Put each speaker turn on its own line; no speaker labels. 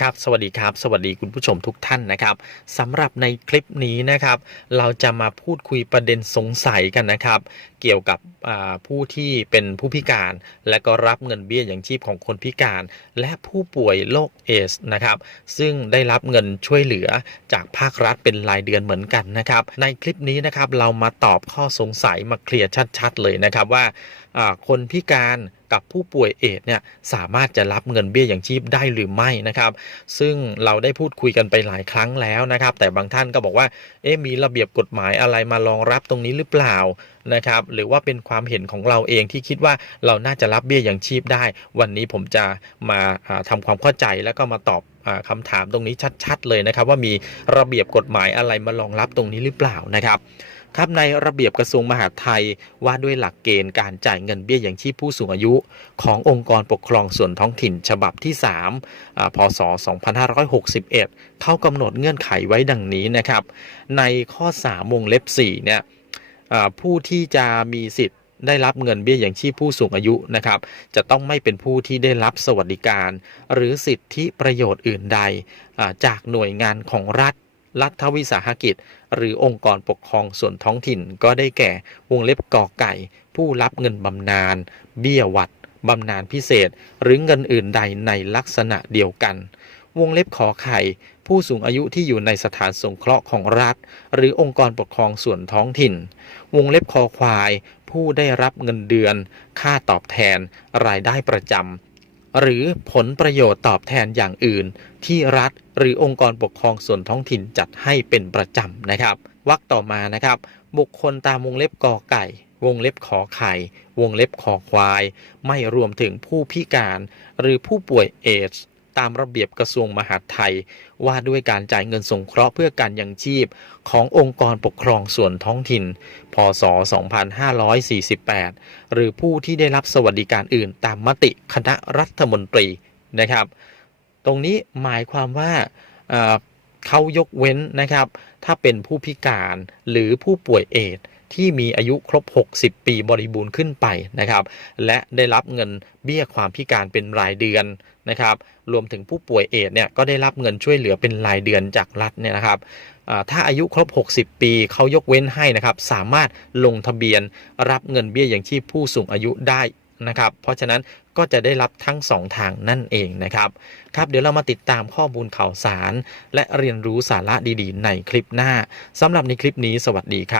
ครับสวัสดีครับ สวัสดีคุณผู้ชมทุกท่านนะครับสำหรับในคลิปนี้นะครับ เราจะมาพูดคุยประเด็นสงสัยกันนะครับ เกี่ยวกับผู้ที่เป็นผู้พิการ และก็รับเงินเบี้ยอย่างชีพของคนพิการ และผู้ป่วยโรคเอสนะครับ ซึ่งได้รับเงินช่วยเหลือจากภาครัฐเป็นรายเดือนเหมือนกันนะครับ ในคลิปนี้นะครับเรามาตอบข้อสงสัยมาเคลียร์ชัด ๆ เลยนะครับว่าคนพิการ กับผู้ป่วยเอดส์เนี่ยสามารถจะรับเงินเบี้ยอย่างชีพได้หรือไม่นะครับ ซึ่งเราได้พูดคุยกันไปหลายครั้งแล้วนะครับ แต่บางท่านก็บอกว่าเอ๊ะมีระเบียบกฎหมายอะไรมารองรับตรงนี้หรือเปล่านะครับ หรือว่าเป็นความเห็นของเราเองที่คิดว่าเราน่าจะรับเบี้ยอย่างชีพได้ วันนี้ผมจะมาอ่าทำความเข้าใจแล้วก็มาตอบอาคำถามตรงนี้ชัด ๆ เลยนะครับ ว่ามีระเบียบกฎหมายอะไรมารองรับตรงนี้หรือเปล่านะครับ ครับในระเบียบกระทรวงมหาดไทยว่าด้วยหลักเกณฑ์การจ่ายเงินเบี้ยอย่างชีพผู้สูงอายุ ขององค์กรปกครองส่วนท้องถิ่นฉบับที่3พศ 2561 เขากำหนดเงื่อนไขไว้ดังนี้นะครับ ในข้อ3วงเล็บ4เนี่ยผู้ที่จะมีสิทธิ์ได้รับเงินเบี้ยอย่างชีพผู้สูงอายุนะครับ จะต้องไม่เป็นผู้ที่ได้รับสวัสดิการ หรือสิทธิประโยชน์อื่นใดจากหน่วยงานของรัฐ รัฐวิสาหกิจ หรือองค์กรปกครองส่วนท้องถิ่นก็ได้แก่วงเล็บกอไก่ ผู้รับเงินบำนาญเบี้ยวัดบำนาญพิเศษ หรือเงินอื่นใดในลักษณะเดียวกัน วงเล็บขอไข่ ผู้สูงอายุที่อยู่ในสถานสงเคราะห์ของรัฐ หรือองค์กรปกครองส่วนท้องถิ่น วงเล็บคอควาย ผู้ได้รับเงินเดือน ค่าตอบแทน รายได้ประจำ หรือผลประโยชน์ตอบแทนอย่างอื่น ที่รัฐหรือองค์กรปกครองส่วนท้องถิ่นจัดให้เป็นประจำนะครับวรรคต่อมานะครับ บุคคลตามวงเล็บกอไก่ วงเล็บขอไข่ วงเล็บขอควาย ไม่รวมถึงผู้พิการ หรือผู้ป่วยเอดส์ ตามระเบียบกระทรวงมหาดไทย ว่าด้วยการจ่ายเงินสงเคราะห์เพื่อการยังชีพขององค์กรปกครองส่วนท้องถิ่น พศ 2548 หรือผู้ที่ได้รับสวัสดิการอื่นตามมติคณะรัฐมนตรีนะครับ ตรงนี้หมายความว่าเอ่อเขายกเว้นนะครับ ถ้าเป็นผู้พิการหรือผู้ป่วยเอดส์ ที่มีอายุครบ 60 ปีบริบูรณ์ขึ้นไปนะครับ และได้รับเงินเบี้ยความพิการเป็นรายเดือนนะครับ รวมถึงผู้ป่วยเอดเนี่ยก็ได้รับเงินช่วยเหลือเป็นรายเดือนจากรัฐเนี่ยนะครับถ้าอายุครบ 60 ปีเขายกเว้นให้นะครับ สามารถลงทะเบียนรับเงินเบี้ยอย่างชีพผู้สูงอายุได้นะครับ เพราะฉะนั้นก็จะได้รับทั้งสองทางนั่นเองนะครับครับ เดี๋ยวเรามาติดตามข้อมูลข่าวสาร และเรียนรู้สาระดีๆ ในคลิปหน้าสำหรับในคลิปนี้สวัสดีครับ